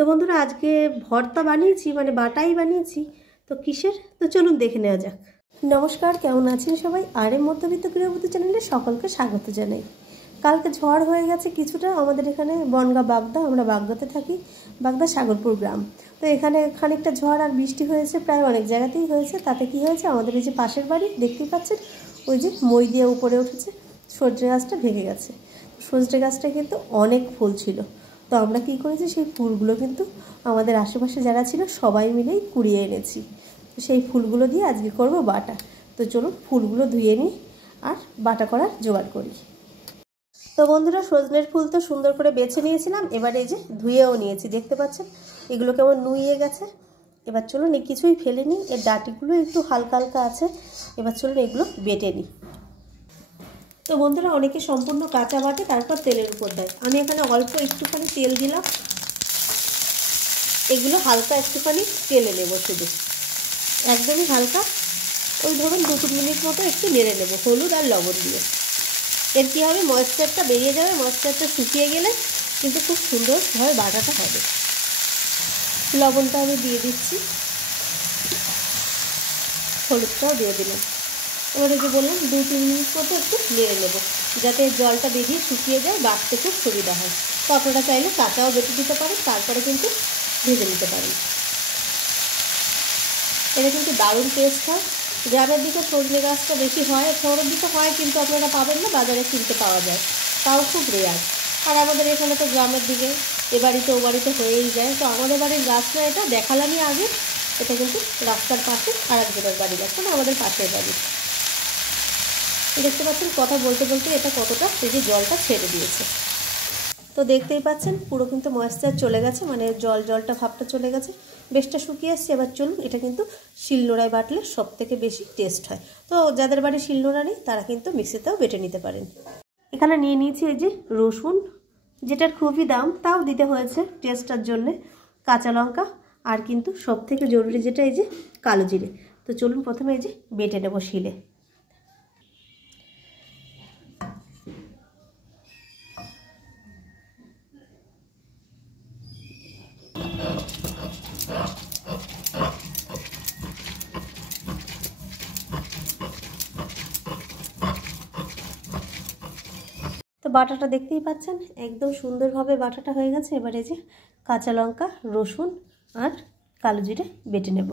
তো বন্ধুরা আজকে ভর্তা বানিয়েছি, মানে বাটাই বানিয়েছি। তো কিসের, তো চলুন দেখে নেওয়া যাক। নমস্কার, কেমন আছেন সবাই? আর এর মধ্যবিত্ত গৃহবধূ চ্যানেলে সকলকে স্বাগত জানাই। কালকে ঝড় হয়ে গেছে কিছুটা আমাদের এখানে বনগাঁ বাগদা, আমরা বাগদাতে থাকি, বাগদা সাগরপুর গ্রাম। তো এখানে খানিকটা ঝড় আর বৃষ্টি হয়েছে, প্রায় অনেক জায়গাতেই হয়েছে। তাতে কি হয়েছে, আমাদের এই যে পাশের বাড়ি দেখতেই পাচ্ছেন, ওই যে মই দিয়ে উপরে উঠেছে, সজনে গাছটা ভেঙে গেছে। সজনে গাছটা কিন্তু অনেক ফুল ছিল। তো আমরা কী করেছি, সেই ফুলগুলো কিন্তু আমাদের আশেপাশে যারা ছিল সবাই মিলেই কুড়িয়ে এনেছি। তো সেই ফুলগুলো দিয়ে আজকে করব বাটা। তো চলুন ফুলগুলো ধুয়ে নিই আর বাটা করার জোগাড় করি। তো বন্ধুরা, সজনের ফুল তো সুন্দর করে বেছে নিয়েছিলাম, এবার এই যে ধুয়েও নিয়েছি, দেখতে পাচ্ছেন এগুলো কেমন নুইয়ে গেছে। এবার চলুন, এই কিছুই ফেলিনি, এর ডাঁটিগুলো একটু হালকা হালকা আছে। এবার চলুন এগুলো বেটে নিই। তো বন্ধুরা, অনেকে সম্পূর্ণ কাঁচা বাটে তারপর তেলের উপর দেয়, আমি এখানে অল্প একটুখানি তেল দিলাম। এগুলো হালকা একটুখানি তেলে নেব, শুধু একদমই হালকা, ওই ধরুন 2-3 মিনিট মতো একটু নেড়ে নেব হলুদ আর লবণ দিয়ে। এর কী হবে, ময়েশ্চারটা বেরিয়ে যাবে, ময়েশ্চারটা শুকিয়ে গেলে কিন্তু খুব সুন্দরভাবে বাটাটা হবে। লবণটা আমি দিয়ে দিচ্ছি, হলুদটাও দিয়ে দিলাম। এবার এই যে বললাম 2-3 মিনিট মতো একটু নেড়ে নেব, যাতে জলটা বেরিয়ে শুকিয়ে যায়, বাটতে খুব সুবিধা হয়। তো আপনারা চাইলে কাঁচাও বেটে দিতে পারেন, তারপরে কিন্তু ভেজে নিতে পারেন। এটা কিন্তু দারুণ টেস্ট হয়। গ্রামের দিকে সজনে গাছটা বেশি হয়, শহরের দিকে হয় কিন্তু আপনারা পাবেন না, বাজারে কিনতে পাওয়া যায়, তাও খুব রেয়ার। আর আমাদের এখানে তো গ্রামের দিকে এ বাড়িতে ও বাড়িতে হয়েই যায়। তো আমাদের বাড়ির গাছ না, এটা দেখালামই আগে, এটা কিন্তু রাস্তার পাশে আর একজনের বাড়ি গাছ, মানে আমাদের পাশের বাড়ি। দেখতে পাচ্ছেন কথা বলতে বলতে এটা কতটা এই যে জলটা ছেড়ে দিয়েছে। তো দেখতেই পাচ্ছেন পুরো কিন্তু ময়েশ্চার চলে গেছে, মানে জলটা ভাবটা চলে গেছে, বেশটা শুকিয়ে আসছে। এবার চলুন, এটা কিন্তু শিলনোড়ায় বাটলে সব থেকে বেশি টেস্ট হয়। তো যাদের বাড়ি শিলনোড়া নেই তারা কিন্তু মিক্সিতেও বেটে নিতে পারেন। এখানে নিয়ে নিয়েছি এই যে রসুন, যেটার খুবই দাম, তাও দিতে হয়েছে টেস্টার জন্যে, কাঁচা লঙ্কা, আর কিন্তু সব থেকে জরুরি যেটা এই যে কালো জিরে। তো চলুন প্রথমে এই যে বেটে নেব শিলে। তো বাটাটা দেখতেই পাচ্ছেন একদম সুন্দরভাবে বাটাটা হয়ে গেছে। এবারে যে কাঁচা লঙ্কা, রসুন আর কালো জিরে বেটে নেব।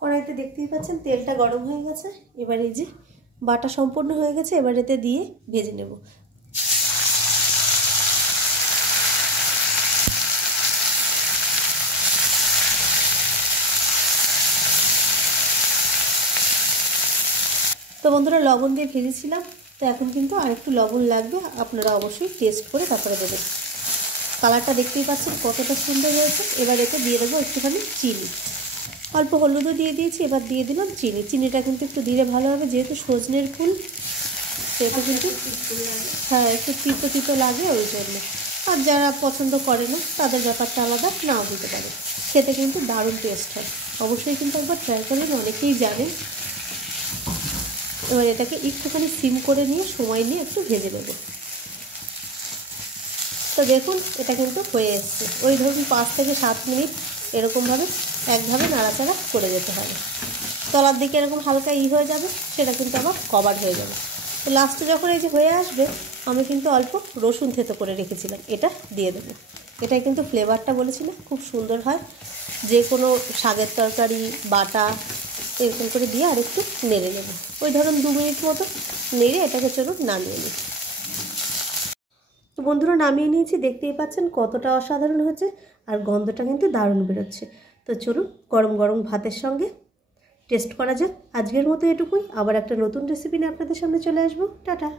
কড়াইতে দেখতেই পাচ্ছেন তেলটা গরম হয়ে গেছে, এবারে এই যে বাটা সম্পূর্ণ হয়ে গেছে, এবার এতে দিয়ে ভেজে নেব। তো বন্ধুরা, লবণ দিয়ে ভেজেছিলাম, তো এখন কিন্তু আরেকটু লবণ লাগবে, আপনারা অবশ্যই টেস্ট করে তারপরে দেবেন। কালারটা দেখতেই পাচ্ছেন কতটা সুন্দর হয়েছে। এবার এতে দিয়ে দেবো একটুখানি চিনি, অল্প হলুদও দিয়ে দিয়েছি, এবার দিয়ে দিলাম চিনি। চিনিটা কিন্তু একটু দিলে ভালো হবে, যেহেতু সজনের ফুল সেহেতু কিন্তু হ্যাঁ একটু তিতো তিতো লাগে, ওই জন্য। আর যারা পছন্দ করে না তাদের ব্যাপারটা আলাদা, নাও দিতে পারে, খেতে কিন্তু দারুণ টেস্ট হয়। অবশ্যই কিন্তু একবার ট্রাই করবেন, অনেকেই জানেন। এবার এটাকে একটুখানি সিম করে নিয়ে সময় নিয়ে একটু ভেজে নেব। তো দেখুন এটা কিন্তু হয়ে এসছে, ওই ধরুন 5 থেকে 7 মিনিট এরকমভাবে একভাবে নাড়াচাড়া করে যেতে হবে। তলার দিকে এরকম হালকা হয়ে যাবে, সেটা কিন্তু আবার কভার হয়ে যাবে। তো লাস্টে যখন এই যে হয়ে আসবে, আমি কিন্তু অল্প রসুন থেতো করে রেখেছিলাম, এটা দিয়ে দেবো। এটাই কিন্তু ফ্লেভারটা বলেছিলাম খুব সুন্দর হয়, যে কোনো শাকের তরকারি, বাটা এরকম করে দিয়ে আর একটু নেড়ে নেব। ওই ধরুন 2 মিনিট মতো নেড়ে এটাকে চলুন নামিয়ে নিই। তো বন্ধুরা, নামিয়ে নিয়েছি, দেখতেই পাচ্ছেন কতটা অসাধারণ হয়েছে, আর গন্ধটা কিন্তু দারুণ বেরোচ্ছে। তো চলুন গরম গরম ভাতের সঙ্গে টেস্ট করা যাক। আজকের মতো এটুকুই, আবার একটা নতুন রেসিপি নিয়ে আপনাদের সামনে চলে আসবো। টাটা।